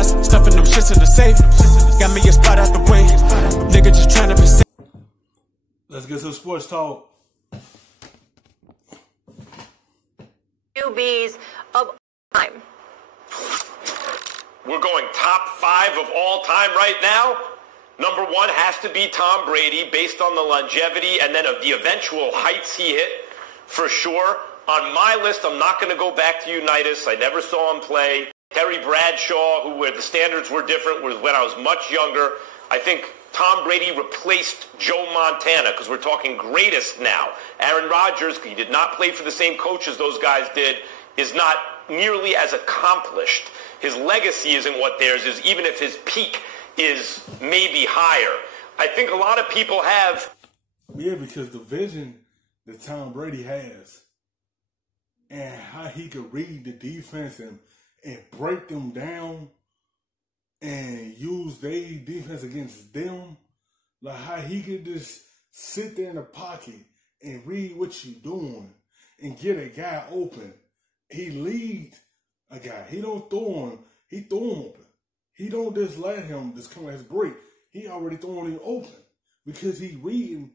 fast, stuffing them shits in the safe. Got me a spot out the way. Nigga just trying to be safe. Let's get to sports talk. QBs of all time. We're going top 5 of all time right now. Number 1 has to be Tom Brady based on the longevity and then of the eventual heights he hit, for sure. On my list, I'm not going to go back to Unitas. I never saw him play. Terry Bradshaw, where the standards were different, was when I was much younger. I think Tom Brady replaced Joe Montana because we're talking greatest now. Aaron Rodgers, he did not play for the same coach as those guys did, is not nearly as accomplished. His legacy isn't what theirs is, even if his peak is maybe higher. I think a lot of people have... Yeah, because the vision that Tom Brady has and how he could read the defense and break them down and use their defense against them, like how he could just sit there in the pocket and read what you're doing and get a guy open. He leads a guy. He don't throw him. He throw him open. He don't just let him just come at his break. He already throwing him open because he reading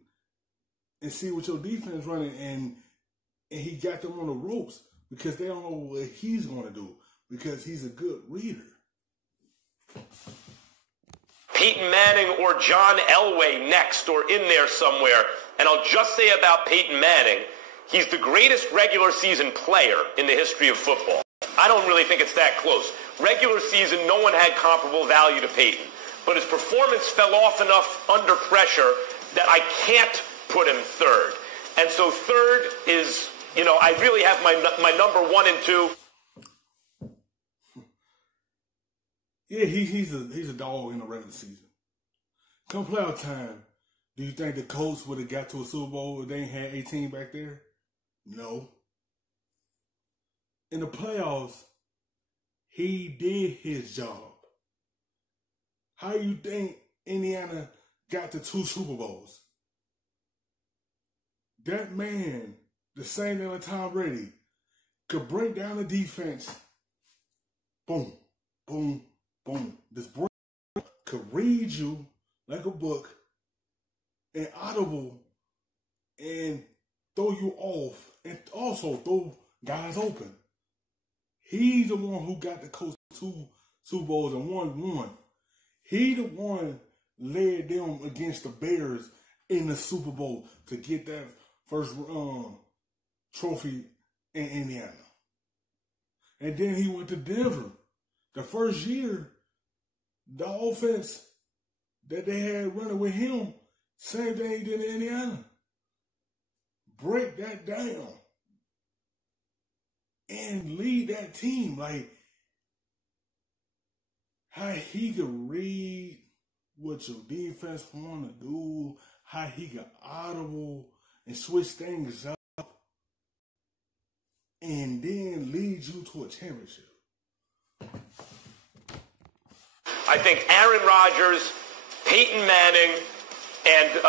and see what your defense running and he got them on the ropes because they don't know what he's going to do because he's a good reader. Peyton Manning or John Elway next or in there somewhere. And I'll just say about Peyton Manning, he's the greatest regular season player in the history of football. I don't really think it's that close. Regular season, no one had comparable value to Peyton. But his performance fell off enough under pressure that I can't put him third. And so third is, I really have my number 1 and 2. Yeah, he's a dog in the regular season. Come playoff time, do you think the Colts would have got to a Super Bowl if they ain't had 18 back there? No. In the playoffs, he did his job. How you think Indiana got to 2 Super Bowls? That man, the same thing like Tom Brady, could break down the defense. Boom, boom, boom. This break could read you like a book and audible and throw you off and also throw guys open. He's the one who got the Colts 2 Super Bowls and won. He the one led them against the Bears in the Super Bowl to get that first trophy in Indiana. And then he went to Denver. The first year, the offense that they had running with him, same thing he did in Indiana. Break that down and lead that team. Like, how he could read what your defense want to do, how he could audible and switch things up, and then lead you to a championship. I think Aaron Rodgers, Peyton Manning, and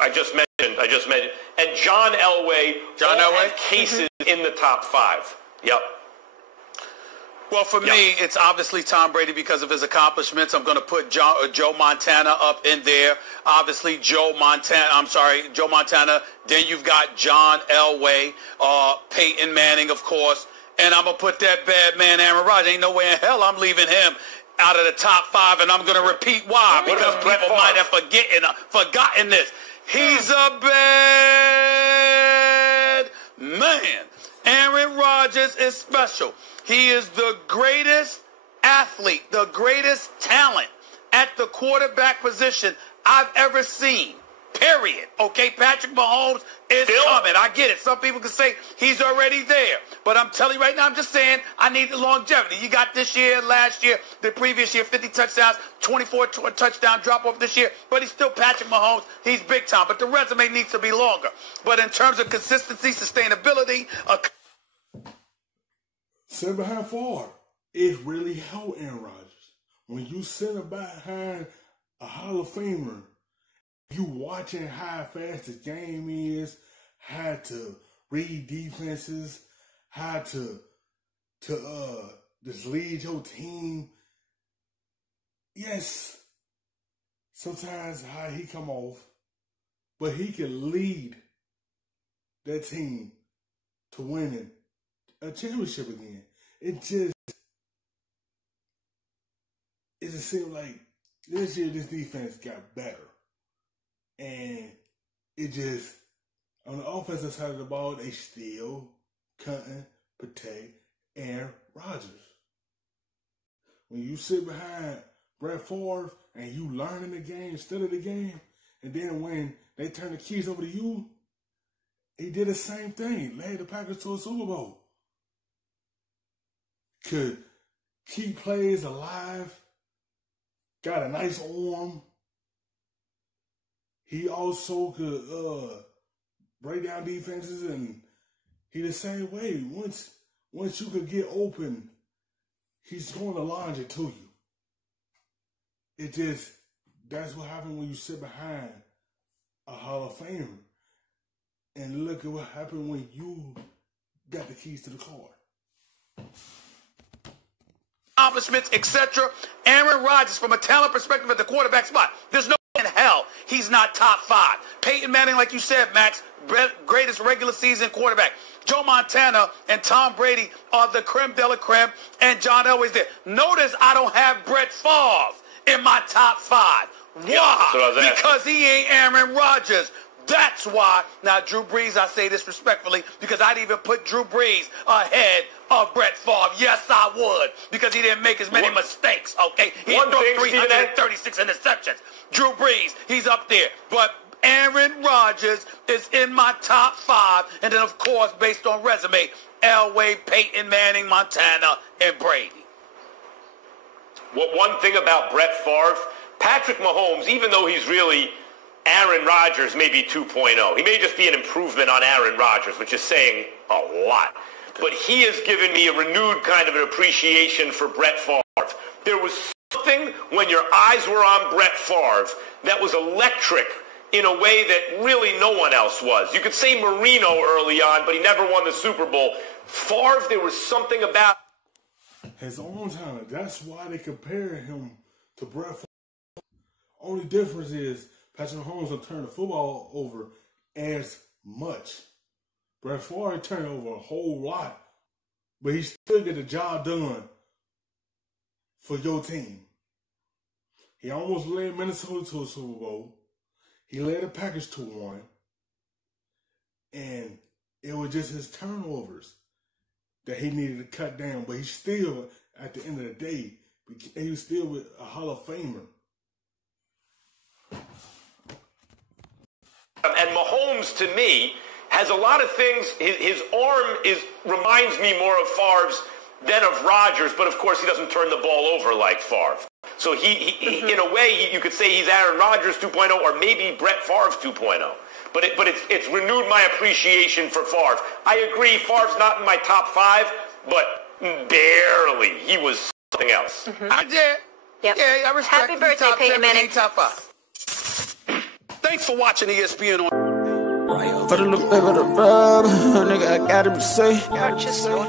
I just mentioned, and John Elway. Have cases in the top 5. Yep. Well, for me, it's obviously Tom Brady because of his accomplishments. I'm going to put Joe Montana up in there. Obviously, Joe Montana. Then you've got John Elway, Peyton Manning, of course. And I'm going to put that bad man, Aaron Rodgers. Ain't no way in hell I'm leaving him out of the top 5, and I'm going to repeat why. Because people might have forgotten this. He's a bad man. Aaron Rodgers is special. He is the greatest athlete, the greatest talent at the quarterback position I've ever seen. Period. Okay, Patrick Mahomes is coming. I get it. Some people can say he's already there. But I'm telling you right now, I'm just saying I need the longevity. You got this year, last year, the previous year, 50 touchdowns, 24 touchdown drop-off this year. But he's still Patrick Mahomes. He's big time. But the resume needs to be longer. But in terms of consistency, sustainability, sitting behind Ford, it really helped Aaron Rodgers. When you sitting behind a Hall of Famer, you watching how fast the game is, how to read defenses, how to just lead your team. Yes, sometimes how he come off, but he can lead that team to winning a championship again. It just seemed like this year this defense got better. And it just, on the offensive side of the ball, they still couldn't protect Aaron Rodgers. When you sit behind Brett Favre and you learning the game, study the game, and then when they turn the keys over to you, he did the same thing. Led the Packers to a Super Bowl. Could keep plays alive. Got a nice arm. He also could break down defenses, and he the same way. Once you could get open, he's going to launch it to you. It just, that's what happens when you sit behind a Hall of Famer. And look at what happened when you got the keys to the car. Accomplishments, etc. Aaron Rodgers, from a talent perspective at the quarterback spot, there's no in hell he's not top 5. Peyton Manning, like you said, Max, greatest regular season quarterback. Joe Montana and Tom Brady are the creme de la creme, and John Elway's there. Notice I don't have Brett Favre in my top 5. Why? Because he ain't Aaron Rodgers. That's why. Now, Drew Brees, I say this respectfully, because I'd even put Drew Brees ahead of Brett Favre. Yes, I would, because he didn't make as many mistakes, okay? He had 336 interceptions. Drew Brees, he's up there. But Aaron Rodgers is in my top 5. And then, of course, based on resume, Elway, Peyton Manning, Montana, and Brady. Well, one thing about Brett Favre, Patrick Mahomes, even though he's really Aaron Rodgers, maybe 2.0. He may just be an improvement on Aaron Rodgers, which is saying a lot. But he has given me a renewed kind of an appreciation for Brett Favre. There was something when your eyes were on Brett Favre that was electric in a way that really no one else was. You could say Marino early on, but he never won the Super Bowl. Favre, there was something about his own talent. That's why they compare him to Brett Favre. Only difference is Patrick Mahomes will turn the football over as much. Brett Favre turned over a whole lot, but he still get the job done for your team. He almost led Minnesota to a Super Bowl. He led the Packers to one, and it was just his turnovers that he needed to cut down. But he still, at the end of the day, he was still with a Hall of Famer. And Mahomes, to me, has a lot of things. His arm reminds me more of Favre's than of Rodgers, but of course he doesn't turn the ball over like Favre. So he in a way, you could say he's Aaron Rodgers 2.0 or maybe Brett Favre 2.0. But it's renewed my appreciation for Favre. I agree, Favre's not in my top 5, but barely. He was something else. I did. Yep. Yeah, I respect Happy birthday, Peyton Manning. Top 5. Thanks for watching ESPN on. For the look, baby, the rub, nigga, I gotta be safe. Purchase your